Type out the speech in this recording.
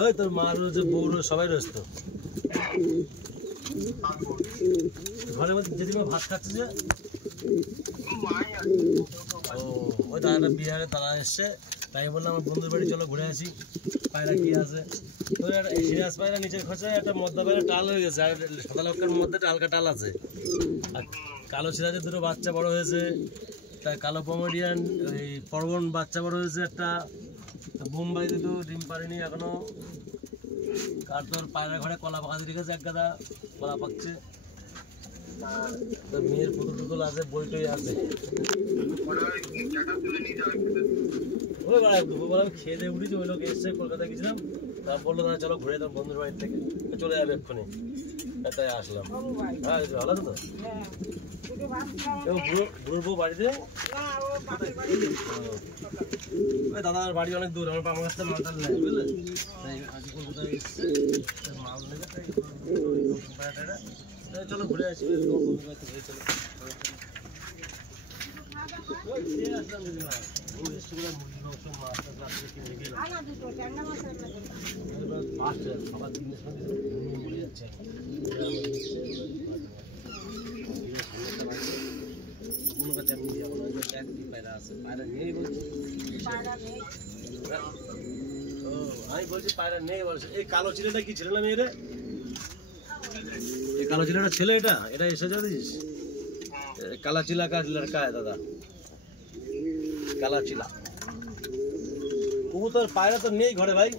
ওই তোর মার যে বউর সবাই রয়েছে তো ঘরের মধ্যে জেঠিমা ভাত খাচ্ছে যে ও ওই দাদাটা বিহারে দাদা এসছে তাই বললাম আমার বন্ধুর বাড়ি চলো ঘুরে আসি পায়রা কি আছে তোর একটা সিরাজ পায়রা নিচের খোঁচায় একটা মদ্দা পায়রা টাল হয়ে গেছে আর সাদা লক্কার মধ্যে একটা হালকা টাল আছে আর কালো সিরাজের দুটো বাচ্চা বড় হয়েছে তার কালো পমেডিয়ান ওই পরবন বাচ্চা বড় হয়েছে একটা বোম্বাই দুটো ডিম পারেনি এখনো আর তোর পায়রা ঘরে কলা পাকা দিয়ে রেখেছে এক গাদা কলা পাকছে তোর মেয়ের পুতুল টুতুল আছে বইটই আছে ওই বেড়া দুপুরবেলা আমি খেয়ে দিয়ে উঠেছি ওই লোক এসছে কলকাতায় গেছিলাম তার বললো দাদা চলো ঘুরে যেতাম বন্ধুর বাড়ির থেকে চলে যাবে এক্ষুনি তাই আসলাম হ্যাঁ ভালো তো বুড়োর বউ বাড়িতে ওই দাদার বাড়ি অনেক দূর আমার আমার কাছ থেকে মালটাল নেয় বুঝলে তাই আজ কলকাতায় এসছে মাল নেবে তাই চলো ঘুরে আসি বন্ধুর বাড়িতে ঘুরে চলো আসলাম দিদিমা ও এসছে বলে মুরগি মাংস মাছ টাছ কিনে গেলাম খাবার জিনিস মরে যাচ্ছে কোনো কাছে আমি যাবো না একটি পায়রা আছে পায়রা নেই বলছি ও আমি বলছি পায়রা নেই বলছে এই কালো ছেলেটা কি ছেলে না মেয়ে রে এই কালো ছেলেটা ছেলে এটা এটা এসে যাচ্ছিস काला चिला का लड़का है दादा काला चिला कबूतर पायरा तो नहीं घरे भाई